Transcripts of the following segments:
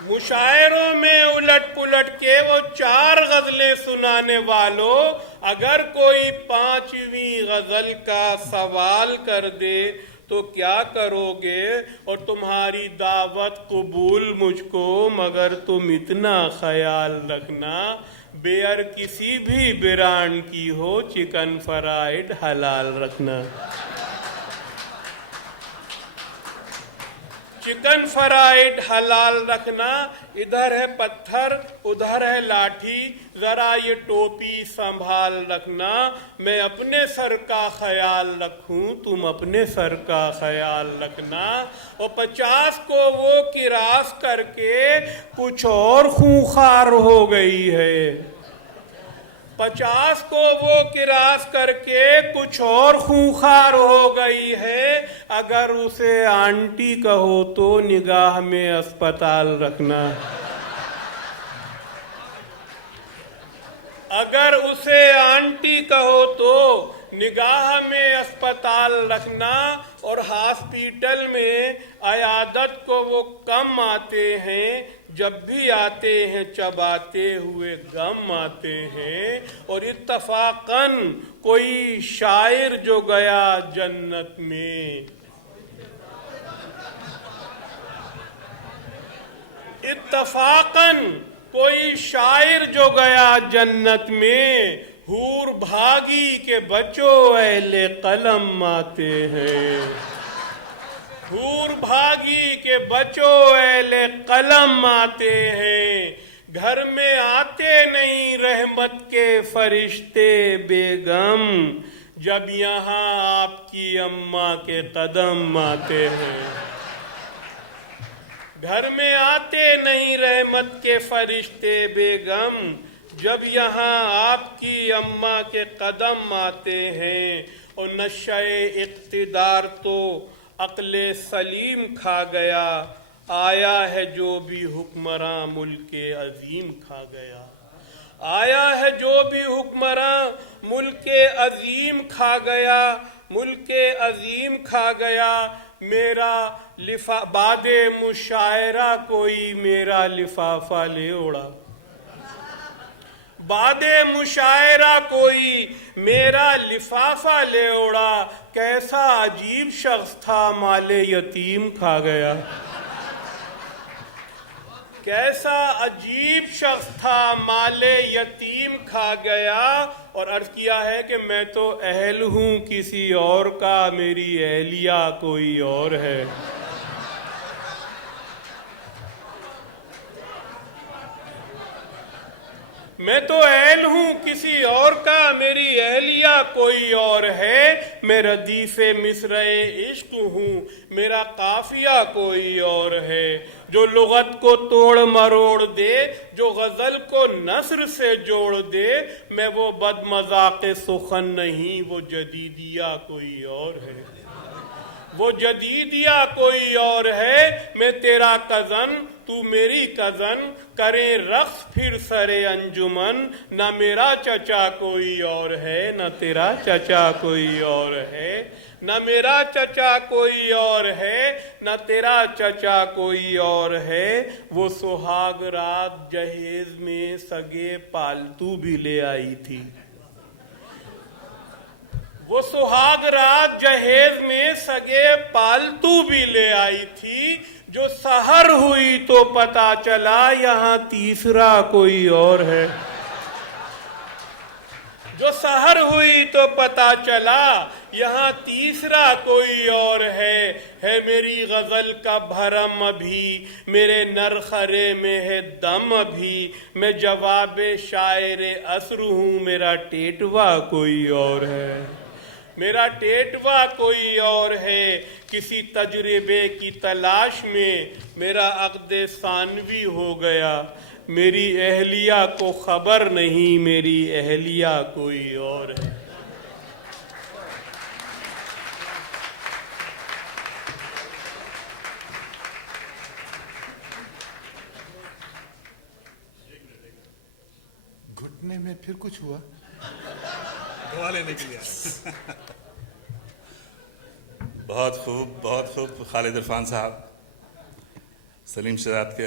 مشاعروں میں الٹ پلٹ کے وہ 4 غزلیں سنانے والوں، اگر کوئی 5ویں غزل کا سوال کر دے تو کیا کرو گے؟ اور تمہاری دعوت قبول مجھ کو، مگر تم اتنا خیال رکھنا بیئر کسی بھی برانڈ کی ہو، چکن فرائیڈ حلال رکھنا۔ چکن فرائیڈ حلال رکھنا۔ ادھر ہے پتھر ادھر ہے لاٹھی، ذرا یہ ٹوپی سنبھال رکھنا۔ میں اپنے سر کا خیال رکھوں تم اپنے سر کا خیال رکھنا۔ اور 50 کو وہ کراس کر کے کچھ اور خونخوار ہو گئی ہے۔ 50 کو وہ کراس کر کے کچھ اور خونخوار ہو گئی ہے۔ اگر اسے آنٹی کہو تو نگاہ میں اسپتال رکھنا۔ اگر اسے آنٹی کہو تو نگاہ میں اسپتال رکھنا۔ اور ہاسپیٹل میں عیادت کو وہ کم آتے ہیں، جب بھی آتے ہیں چباتے ہوئے غم آتے ہیں۔ اور اتفاقاً کوئی شاعر جو گیا جنت میں، اتفاقاً کوئی شاعر جو گیا جنت میں، حور بھاگی کے بچوں اہل قلم آتے ہیں۔ حور بھاگی کے بچوں اہل قلم آتے ہیں۔ گھر میں آتے نہیں رحمت کے فرشتے بیگم، جب یہاں آپ کی اماں کے قدم آتے ہیں۔ گھر میں آتے نہیں رحمت کے فرشتے بیگم، جب یہاں آپ کی اماں کے قدم آتے ہیں۔ اور نشہ اقتدار تو عقل سلیم کھا گیا، آیا ہے جو بھی حکمراں ملک عظیم کھا گیا۔ آیا ہے جو بھی حکمراں ملک عظیم کھا گیا، ملک عظیم کھا گیا۔ میرا بعد مشاعرہ کوئی میرا لفافہ لے اڑا، بعد مشاعرہ کوئی میرا لفافہ لے اڑا۔ کیسا عجیب شخص تھا مال یتیم کھا گیا، کیسا عجیب شخص تھا مال یتیم کھا گیا۔ اور عرض کیا ہے کہ میں تو اہل ہوں کسی اور کا، میری اہلیہ کوئی اور ہے۔ میں تو اہل ہوں کسی اور کا، میری اہلیہ کوئی اور ہے۔ میں ردیف مصرع عشق ہوں، میرا قافیہ کوئی اور ہے۔ جو لغت کو توڑ مروڑ دے، جو غزل کو نثر سے جوڑ دے، میں وہ بد مذاق سخن نہیں، وہ جدیدیہ کوئی اور ہے۔ وہ جدیدیہ کوئی اور ہے۔ میں تیرا کزن تو میری کزن، کریں رقص پھر سر انجمن۔ نہ میرا چچا کوئی اور ہے، نہ تیرا چچا کوئی اور ہے۔ نہ میرا چچا کوئی اور ہے، نہ تیرا چچا کوئی اور ہے۔ وہ سہاگ رات جہیز میں سگے پالتو بھی لے آئی تھی۔ وہ سہاگ رات جہیز میں سگے پالتو بھی لے آئی تھی۔ جو سحر ہوئی تو پتہ چلا یہاں تیسرا کوئی اور ہے۔ جو سحر ہوئی تو پتہ چلا یہاں تیسرا کوئی اور ہے۔ ہے میری غزل کا بھرم ابھی، میرے نرخرے میں ہے دم ابھی۔ میں جواب شاعر عصر ہوں، میرا ٹیٹوا کوئی اور ہے۔ میرا ٹیٹوا کوئی اور ہے۔ کسی تجربے کی تلاش میں میرا عقد ثانوی ہو گیا۔ میری اہلیہ کو خبر نہیں، میری اہلیہ کوئی اور ہے۔ گھٹنے میں پھر کچھ ہوا؟ دعا لینے کے لیے بہت خوب خالد عرفان صاحب، سلیم شہزاد کے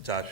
4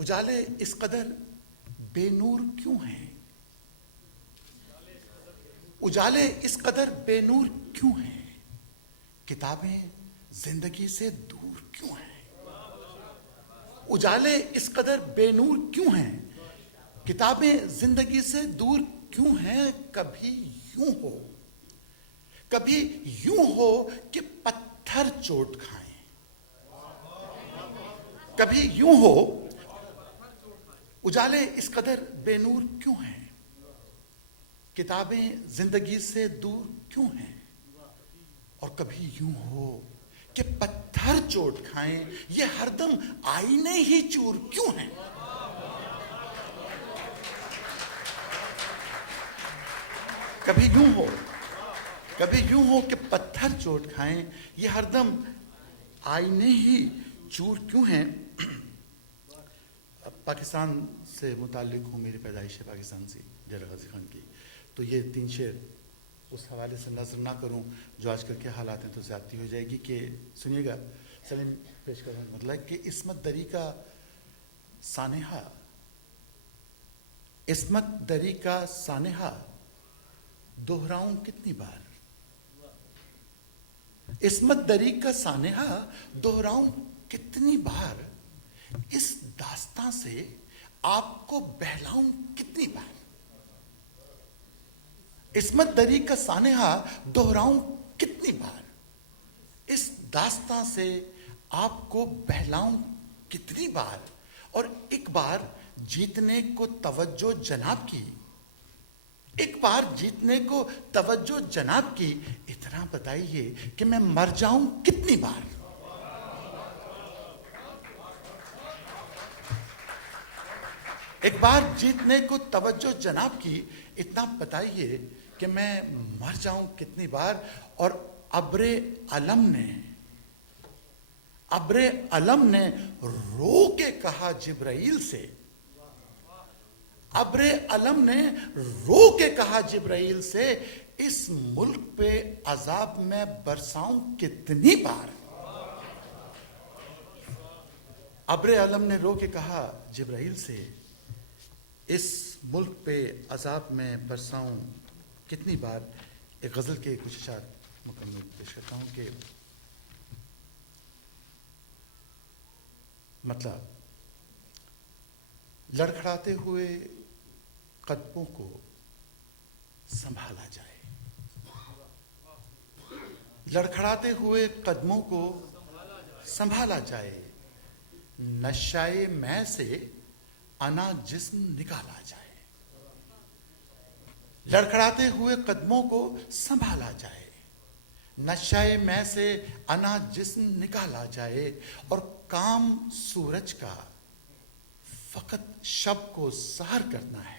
اجالے اس قدر بے نور کیوں ہیں؟ اجالے اس قدر بے نور کیوں ہیں؟ کتابیں زندگی سے دور کیوں ہیں؟ اجالے اس قدر بے نور کیوں ہیں؟ کتابیں زندگی سے دور کیوں ہیں؟ کبھی یوں ہو کہ پتھر چوٹ کھائیں. کبھی یوں ہو. اجالے اس قدر بے نور کیوں ہیں؟ کتابیں زندگی سے دور کیوں ہیں؟ اور کبھی یوں ہو کہ پتھر چوٹ کھائیں. یہ ہر دم آئینے ہی چور کیوں ہیں؟ کبھی یوں ہو کہ پتھر چوٹ کھائیں. یہ ہر دم آئینے ہی چور کیوں ہیں؟ پاکستان سے متعلق ہوں، میری پیدائش ہے پاکستان سے، ڈیرہ غازی خان کی. تو یہ 3 شعر اس حوالے سے نظر نہ کروں جو آج کل کے حالات ہیں تو زیادتی ہو جائے گی. کہ سنیے گا، سلیم پیش کرنے کا مطلب ہے کہ عصمت دری کا سانحہ، عصمت دری کا سانحہ دہراؤں کتنی بار؟ عصمت دری کا سانحہ دہراؤں کتنی بار؟ اس داستاں سے آپ کو بہلاؤں کتنی بار؟ عصمت دری کا سانحہ دہراؤں کتنی بار؟ اس داستاں سے آپ کو بہلاؤں کتنی بار؟ اور ایک بار جیتنے کو توجہ جناب کی، ایک بار جیتنے کو توجہ جناب کی، اتنا بتائیے کہ میں مر جاؤں کتنی بار؟ ایک بار جیتنے کو توجہ جناب کی، اتنا بتائیے کہ میں مر جاؤں کتنی بار. اور ابر علم نے رو کے کہا جبرائیل سے، ابر علم نے رو کے کہا جبرائیل سے، اس ملک پہ عذاب میں برساؤں کتنی بار؟ ابر علم نے رو کے کہا جبرائیل سے، اس ملک پہ عذاب میں برساؤں کتنی بار. ایک غزل کے کچھ اشعار مکمل پیش کرتا ہوں کہ مطلب لڑکھڑاتے ہوئے قدموں کو سنبھالا جائے، لڑکھڑاتے ہوئے قدموں کو سنبھالا جائے، نشائے میں سے انا جسم نکالا جائے. لڑکھڑاتے ہوئے قدموں کو سنبھالا جائے، نشائے میں سے انا جسم نکالا جائے. اور کام سورج کا فقط شب کو سحر کرنا ہے.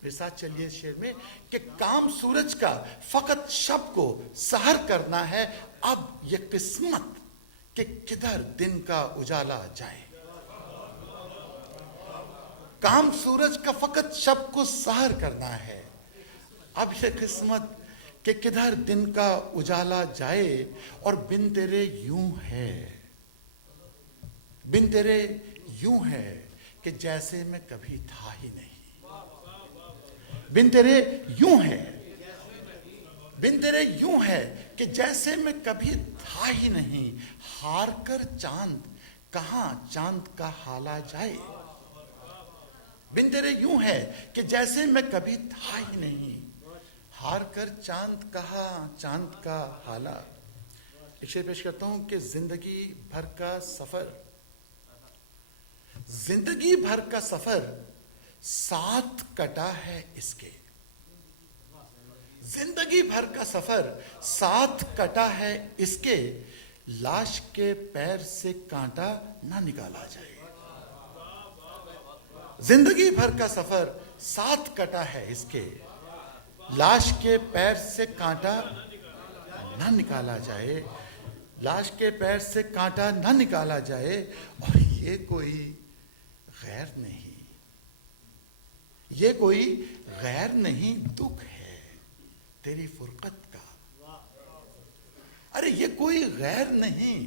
میرے ساتھ چلیے اس شعر میں کہ کام سورج کا فقط شب کو سحر کرنا ہے. اب یہ قسمت کہ کدھر دن کا اجالا جائے. کام سورج کا فقط شب کو سحر کرنا ہے. اب یہ قسمت کہ کدھر دن کا اجالا جائے. اور بن تیرے یوں ہے، بن تیرے یوں ہے کہ جیسے میں کبھی تھا ہی نہیں. بن تیرے یوں ہے، بن تیرے یوں ہے کہ جیسے میں کبھی تھا ہی نہیں. ہار کر چاند کہاں چاند کا حالا جائے. بن تیرے یوں ہے کہ جیسے میں کبھی تھا ہی نہیں. ہار کر چاند کہاں چاند کا حالا. ایک شعر پیش کرتا ہوں کہ زندگی بھر کا سفر، زندگی بھر کا سفر ساتھ کٹا ہے اس کے. زندگی بھر کا سفر ساتھ کٹا ہے اس کے. لاش کے پیر سے کانٹا نہ نکالا جائے. زندگی بھر کا سفر ساتھ کٹا ہے اس کے. لاش کے پیر سے کانٹا نہ نکالا جائے. لاش کے پیر سے کانٹا نہ نکالا جائے. اور یہ کوئی غیر نہیں، یہ کوئی غیر نہیں دکھ ہے تیری فرقت کا. ارے یہ کوئی غیر نہیں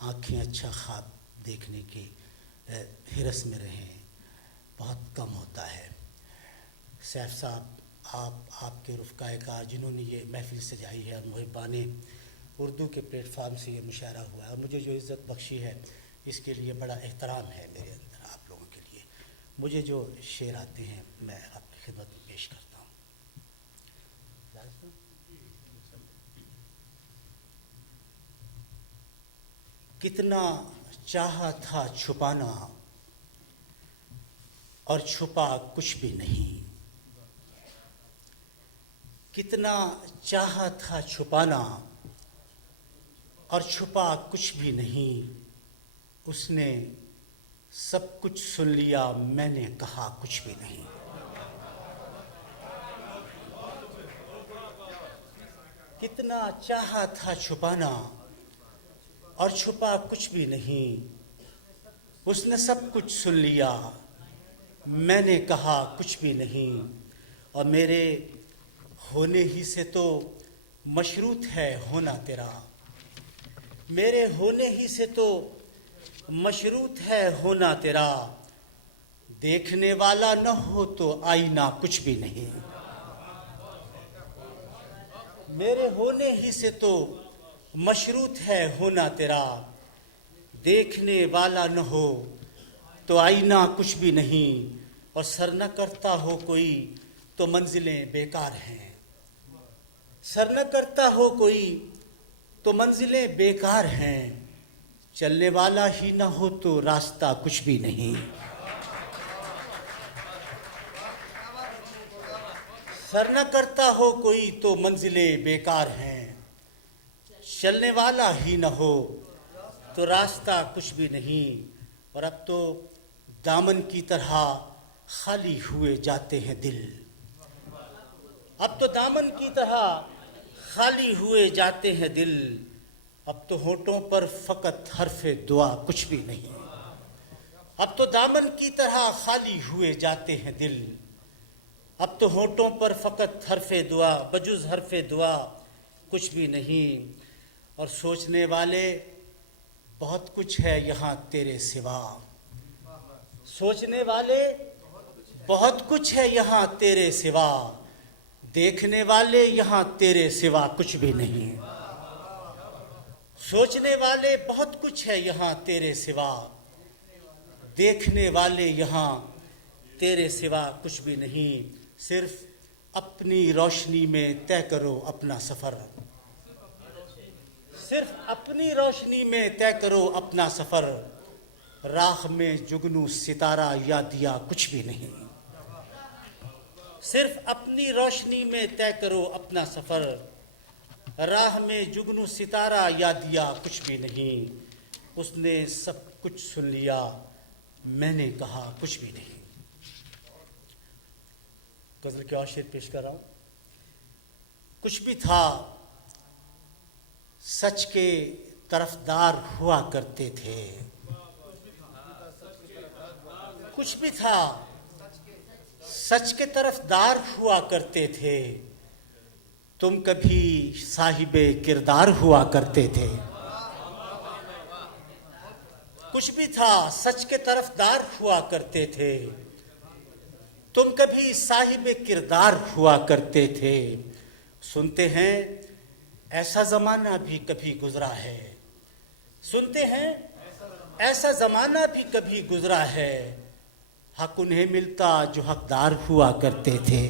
آنکھیں اچھا خواب دیکھنے کی ہرس میں رہیں، بہت کم ہوتا ہے۔ سیف صاحب، آپ کے رفقائے کار جنہوں نے یہ محفل سجائی ہے اور محبان اردو کے پلیٹ فارم سے یہ مشاعرہ ہوا ہے اور مجھے جو عزت بخشی ہے اس کے لیے بڑا احترام ہے میرے اندر آپ لوگوں کے لیے۔ مجھے جو شعر آتے ہیں میں آپ کی خدمت میں پیش کرتا ہوں۔ کتنا چاہا تھا چھپانا اور چھپا کچھ بھی نہیں، کتنا چاہا تھا چھپانا اور چھپا کچھ بھی نہیں، اس نے سب کچھ سن لیا، میں نے کہا کچھ بھی نہیں۔ کتنا چاہا تھا چھپانا اور چھپا کچھ بھی نہیں، اس نے سب کچھ سن لیا، میں نے کہا کچھ بھی نہیں۔ اور میرے ہونے ہی سے تو مشروط ہے ہونا تیرا، میرے ہونے ہی سے تو مشروط ہے ہونا تیرا، دیکھنے والا نہ ہو تو آئینہ کچھ بھی نہیں۔ میرے ہونے ہی سے تو مشروط ہے ہونا تیرا، دیکھنے والا نہ ہو تو آئینہ کچھ بھی نہیں، اور سر نہ کرتا ہو کوئی تو منزلیں بیکار ہیں، سر نہ کرتا ہو کوئی تو منزلیں بیکار ہیں، چلنے والا ہی نہ ہو تو راستہ کچھ بھی نہیں۔ سر نہ کرتا ہو کوئی تو منزلیں بیکار ہیں، چلنے والا ہی نہ ہو تو راستہ کچھ بھی نہیں۔ اور اب تو دامن کی طرح خالی ہوئے جاتے ہیں دل، اب تو دامن کی طرح خالی ہوئے جاتے ہیں دل، اب تو ہونٹوں پر فقط حرف دعا کچھ بھی نہیں۔ اب تو دامن کی طرح خالی ہوئے جاتے ہیں دل، اب تو ہونٹوں پر فقط حرف دعا، بجز حرف دعا کچھ بھی نہیں۔ اور سوچنے والے بہت کچھ ہے یہاں تیرے سوا، سوچنے والے بہت کچھ ہے یہاں تیرے سوا، دیکھنے والے یہاں تیرے سوا کچھ بھی نہیں۔ سوچنے والے بہت کچھ ہے یہاں تیرے سوا، دیکھنے والے یہاں تیرے سوا کچھ بھی نہیں۔ صرف اپنی روشنی میں طے کرو اپنا سفر، صرف اپنی روشنی میں طے کرو اپنا سفر، راہ میں جگنو ستارہ یا دیا کچھ بھی نہیں۔ صرف اپنی روشنی میں طے کرو اپنا سفر، راہ میں جگنو ستارہ یا دیا کچھ بھی نہیں، اس نے سب کچھ سن لیا، میں نے کہا کچھ بھی نہیں۔ غزل کے اور شعر پیش کر رہا ہوں۔ کچھ بھی تھا سچ کے طرفدار ہوا کرتے تھے، کچھ بھی تھا سچ کے طرفدار ہوا کرتے تھے، تم کبھی صاحب کردار ہوا کرتے تھے۔ کچھ بھی تھا سچ کے طرفدار ہوا کرتے تھے، تم کبھی صاحب کردار ہوا کرتے تھے۔ سنتے ہیں ایسا زمانہ بھی کبھی گزرا ہے، سنتے ہیں ایسا زمانہ بھی کبھی گزرا ہے، حق انہیں ملتا جو حقدار ہوا کرتے تھے۔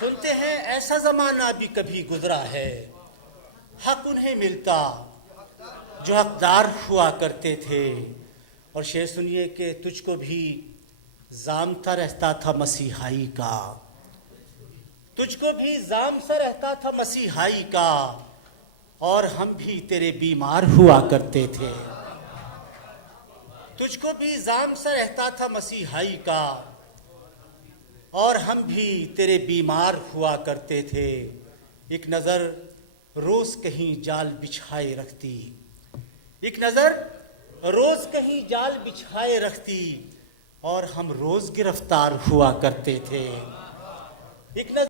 سنتے ہیں ایسا زمانہ بھی کبھی گزرا ہے، حق انہیں ملتا جو حقدار ہوا کرتے تھے۔ اور شعر سنیے کہ تجھ کو بھی زام تھا رہتا تھا مسیحائی کا، تجھ کو بھی زام سا رہتا تھا مسیحائی کا، اور ہم بھی تیرے بیمار ہوا کرتے تھے۔ تجھ کو بھی زام سا رہتا تھا مسیحائی کا، اور ہم بھی تیرے بیمار ہوا کرتے تھے۔ ایک نظر روز کہیں جال بچھائے رکھتی، ایک نظر روز کہیں جال بچھائے رکھتی، اور ہم روز گرفتار ہوا کرتے تھے۔ ایک نظر